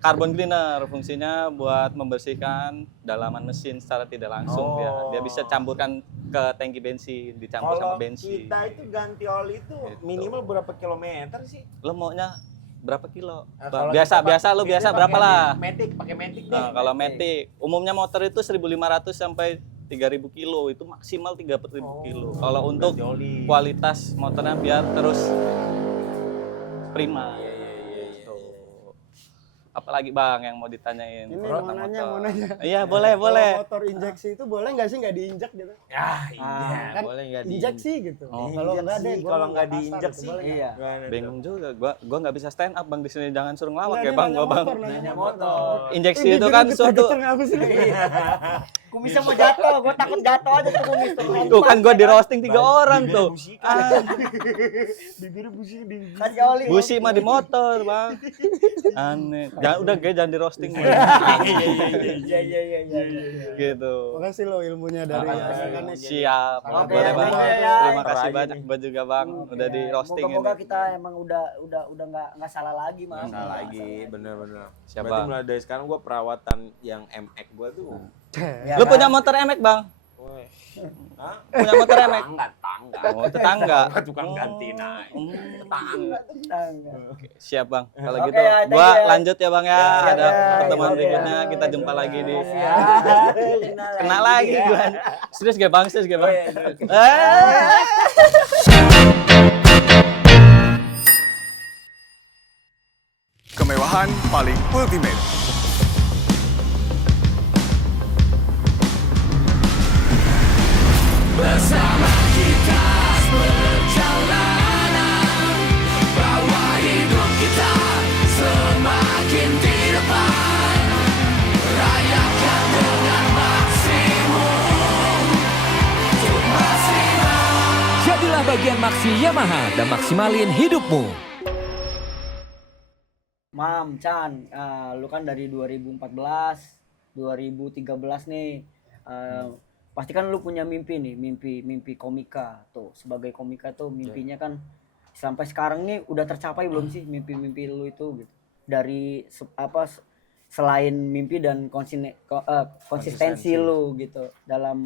carbon cleaner, fungsinya buat membersihkan dalaman mesin secara tidak langsung. Oh. Dia bisa campurkan ke tangki bensin, dicampur Kalau sama bensin. kita itu ganti oli itu Gitu. minimal berapa kilometer sih? Lo maunya berapa kilo? Nah, kalau biasa kita biasa lo biasa berapa lah? Pakai Matic deh. Nah, kalau Matic, umumnya motor itu 1.500 sampai 3.000 kilo, itu maksimal 30.000 kilo. Kalau untuk ganti oli. kualitas motornya biar terus prima. Iya, iya, iya, Gitu. Apalagi Bang yang mau ditanyain? Ini tentang mau nanya, motor? mau nanya. Iya, boleh, Kalau boleh. motor injeksi itu boleh nggak sih nggak diinjak gitu? Ya, iya, kan boleh nggak Injek sih gitu. Oh. Kalau Diinjak nggak deh, sih, gua kalau mau nggak kasar diinjak gitu, sih. boleh nggak? Iya. Gimana tuh? Bingung juga, gua nggak bisa stand up Bang di sini, jangan suruh ngelawak Nggak, ya ini Bang, nanya gua Bang. motor, Nanya motor. Injeksi Ini itu jadi kan suatu, geter-geter ngapa sih? Kumisnya mau jatuh, gue takut jatuh aja tuh kumis tuh. tuh kan gua di roasting 3 orang Bibirnya tuh. busik. Ah, Bibirnya busik di. Kasih oli. busi mah di motor Bang. Aneh. Jangan udah gue jangan di roasting. Iya iya iya. Gitu. Makasih lo ilmunya dari Makasih. kan nih. Siap. Oke, Boleh thank Bang. you ya. Terima kasih Aja banyak nih. buat juga Bang udah di roasting ini. Moga-moga kita emang udah nggak salah lagi, Mas. Nggak salah lagi, bener-bener. Siapa? Berarti mulai dari sekarang gua perawatan yang MX gua tuh. Ya Lu kan? punya motor MX Bang? Woi. Hah? Punya motor MX? Tangga. Oh, tetangga. Tukang ganti naik. Tangga. Tangga. Siap Bang. Kalau Oke, gitu ya, thank gua you ya. lanjut ya Bang ya. siap, Ada ya. pertemuan Oke, berikutnya ya. kita jumpa lagi di Ya. kena lagi gua. Serius gak Bang? Serius gak Bang? Oh, iya, serius. Kemewahan paling ultimate. Jadilah bagian Maxi Yamaha dan maksimalin hidupmu. Mam, Chan, lu kan dari 2014, 2013 nih. Pasti kan lu punya mimpi nih, mimpi komika. Tuh, sebagai komika tuh mimpinya kan sampai sekarang nih udah tercapai belum sih mimpi-mimpi lu itu gitu. Dari selain mimpi dan konsistensi lu gitu dalam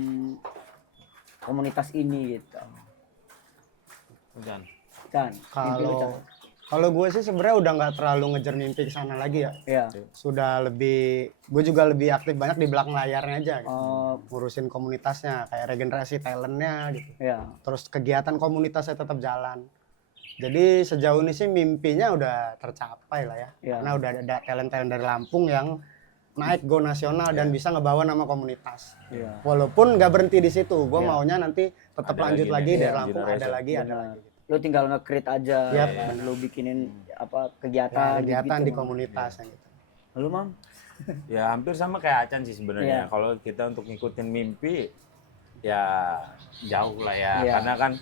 komunitas ini gitu. Udah. Kan, mimpi lu, Chan. Kalau gue sih sebenarnya udah nggak terlalu ngejar mimpi ke sana lagi ya. Iya. Sudah lebih, gue juga lebih aktif banyak di belakang layarnya aja gitu. Oh, Ngurusin komunitasnya, kayak regenerasi talentnya gitu. iya. Terus kegiatan komunitasnya tetap jalan. Jadi sejauh ini sih mimpinya udah tercapai lah ya. Iya. Karena udah ada talent-talent dari Lampung yang naik go nasional dan bisa ngebawa nama komunitas. Iya. Walaupun nggak berhenti di situ, gue Iya. maunya nanti tetap Ada lanjut lagi lagi nih, dari iya, Lampung, ada generation. lagi, ada Benar. lagi. Lu tinggal nge-create aja, Yap, ya kan? Lu bikinin Ya, kegiatan, kegiatan gitu, di Mam. komunitas gitu. Lu, Mam? Ya hampir sama kayak Acan sih Iya. sebenarnya. Kalau kita untuk ngikutin mimpi ya jauh lah ya. Iya. Karena kan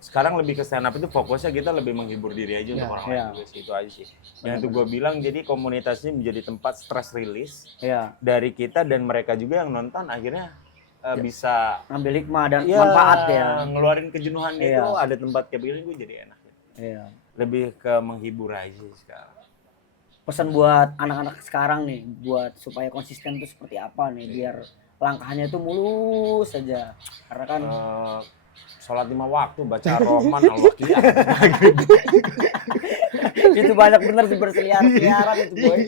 sekarang lebih ke stand up itu fokusnya kita lebih menghibur diri aja untuk orang lain Iya. juga sih, itu aja sih. Yang itu gue bilang jadi komunitas ini menjadi tempat stress release Iya. dari kita dan mereka juga yang nonton akhirnya bisa Ngambil hikmah dan ya, manfaat ya. ngeluarin kejenuhannya Iya. itu ada tempat kayak begini gue jadi enak. Iya. Lebih ke menghibur aja sih sekarang. Pesan buat anak-anak sekarang nih, buat supaya konsisten itu seperti apa nih, biar langkahnya itu mulus saja. Karena kan Sholat 5 waktu, baca Rohman, Al-Waqiah. itu banyak bener sih berseliaran itu boy.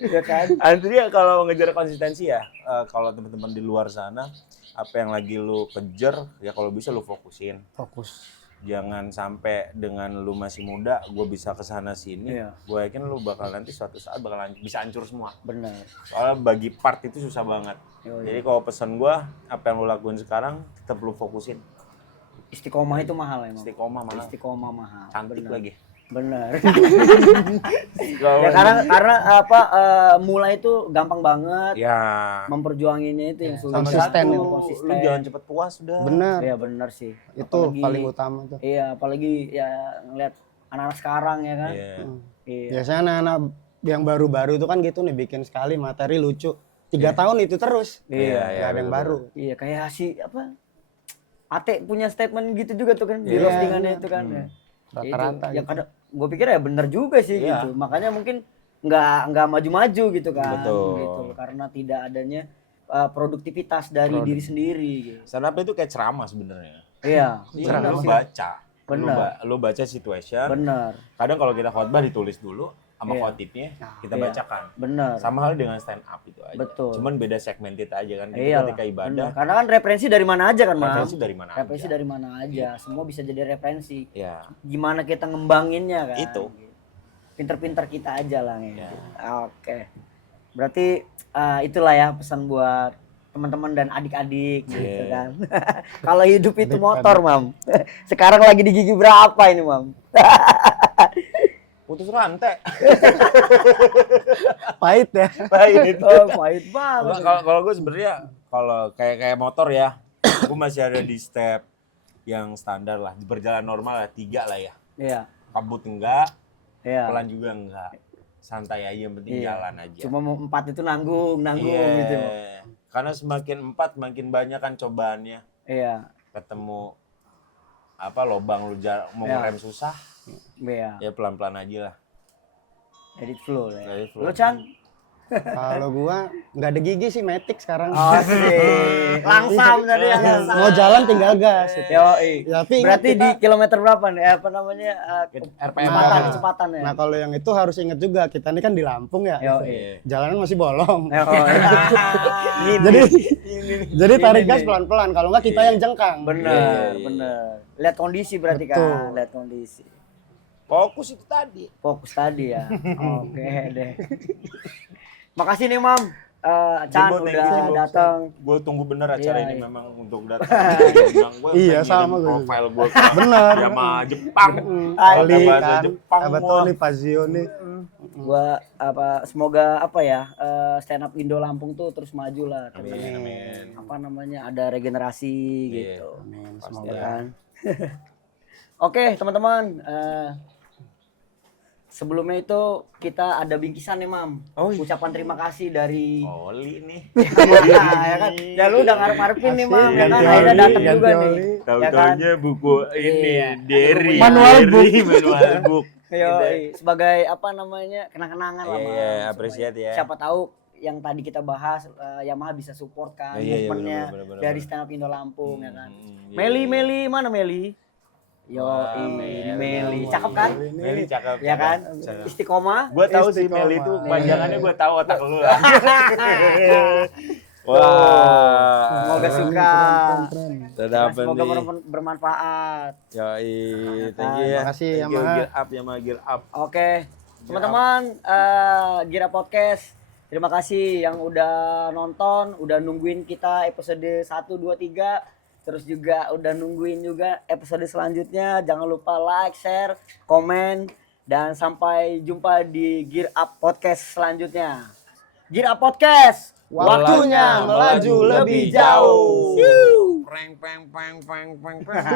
Ya kan? Artinya kalau ngejar konsistensi ya, kalau teman-teman di luar sana, apa yang lagi lu kejar, ya kalau bisa lu fokusin. Fokus. Jangan sampai dengan lu masih muda, gue bisa kesana sini. Iya. Gue yakin lu bakal nanti suatu saat bakal bisa hancur semua. Bener. Soalnya bagi part itu susah banget. Yoi. Jadi kalau pesan gue, apa yang lu lakuin sekarang, tetap lu fokusin. Istiqomah itu mahal emang. Istiqomah mahal. Istiqomah mahal. Cantik Bener. lagi. Bener. Kalau Ya karena apa mulai itu gampang banget. ya Memperjuanginnya itu yang sulit. Konsisten Satu, itu. konsisten. lu jangan cepet puas udah. Bener. Iya bener sih. Itu Apalagi- paling utama tuh. Iya, apalagi ya ngeliat anak-anak sekarang ya kan. Iya. Iya. Biasanya anak-anak yang baru-baru itu kan gitu nih, bikin sekali materi lucu. 3 tahun itu terus. Iya, Nggak ada yang baru. Iya, kayak si apa? Ate punya statement gitu juga tuh kan di Iya. roastingannya itu kan. Ya. Rata-rata Ya gitu. kadang gue pikir ya bener juga sih Iya. gitu. Makanya mungkin nggak maju-maju gitu kan. Betul. Gitu. Karena tidak adanya produktivitas dari diri sendiri gitu. Stand up itu kayak ceramah sebenarnya. Iya, Iya, bener lu sih. baca. Bener. Lu baca situation. Bener. Kadang kalau kita khotbah ditulis dulu sama Iya. khotibnya kita Iya. bacakan. Bener. Sama halnya dengan stand up itu aja. Betul. Cuman beda segmented aja kan. Kita Iya ketika lah, ibadah, bener. Karena kan referensi dari mana aja kan, Mam? referensi dari mana Referensi aja. dari mana aja. Semua bisa jadi referensi. Ya, Gimana kita ngembanginnya kan? Itu. Pinter-pinter kita aja lah nih. Ya. Oke. Berarti itulah ya pesan buat teman-teman dan adik-adik gitu Iya. kan. Kalau hidup itu motor, Mam. Sekarang lagi di gigi berapa ini, Mam? putus rantai. Pahit ya. Pahit. Oh, pahit banget. Kalau gue sebenarnya kalau kayak motor ya, gue masih ada di step yang standar lah, di berjalan normal lah 3 lah ya. Iya. Kabut enggak, Iya. pelan juga enggak. Santai aja, yang penting Iya. jalan aja. Cuma mau 4 itu nanggung Iya. gitu. Karena semakin 4 makin banyak kan cobaannya. Iya. Ketemu apa lobang lu mau Iya. ngerem susah, Iya. ya pelan-pelan aja lah. Edit flow ya. Edit flow. Lo Chan? Kalau gua nggak ada gigi sih, matic sekarang. Oh, sih. Langsam tadi ya. langsam. Mau jalan tinggal gas. Gitu. Yoi. Tapi ingat Berarti kita- di kilometer berapa nih? Apa namanya? Kecepatan ya. Nah, kalau yang itu harus inget juga, kita ini kan di Lampung ya. Yoi. Jalanan masih bolong. Jadi Jadi tarik gas pelan-pelan, kalau nggak kita yang jengkang. bener, bener. Lihat kondisi berarti kan, Betul. lihat kondisi. Fokus itu tadi. Fokus tadi ya. Oke deh. Makasih nih, Mam. Chan Jimbo, thank you, udah Jimbo. datang. Gue tunggu bener acara Iya, ini iya. memang untuk datang. Gua Iya, pengen sama ngirim gua profile gue Bener. sama Jepang. Ali bahasa kan, Jepang apa gua. tuh nih Fazio nih. Gua semoga apa ya stand up Indo Lampung tuh terus maju lah. Amin, amin. Apa namanya ada regenerasi Iya. gitu. Amin, Ya semoga. kan? Oke teman-teman, sebelumnya itu kita ada bingkisan nih, Mam. Oh, iya. Ucapan terima kasih dari Oli nih. ya kan? Ya lu udah ngarep-ngarepin nih, Mam. Ya kan? ganti Akhirnya oli, datang ganti juga oli. nih. Tahu-taunya buku ini Iya. Derry. Manual book. Manual book. Yoi, sebagai apa namanya kenang-kenangan lah, Mam. Iya, Supaya appreciate ya. Siapa tahu yang tadi kita bahas Yamaha bisa support kan Iya, iya, movementnya bener, dari stand up Indo Lampung ya kan. iya, Meli mana Meli? Wah, Meli, cakep kan? Meli cakep. Ya kan? Cakep. Istiqomah. Gue tahu sih Istiqomah. Meli itu panjangannya gue tahu otak lu lah. Wah. Semoga suka. Sedap Semoga nih. bermanfaat. Yoi, thank you ya. Makasih, Thank you, Yamaha. Gear Up, Yamaha Gear Up. Oke, teman-teman, Gira Podcast. Terima kasih yang udah nonton, udah nungguin kita episode 1, 2, 3. Terus juga udah nungguin juga episode selanjutnya. Jangan lupa like, share, komen. Dan sampai jumpa di Gear Up Podcast selanjutnya. Gear Up Podcast, waktunya melaju lebih jauh. Peng peng peng peng peng peng.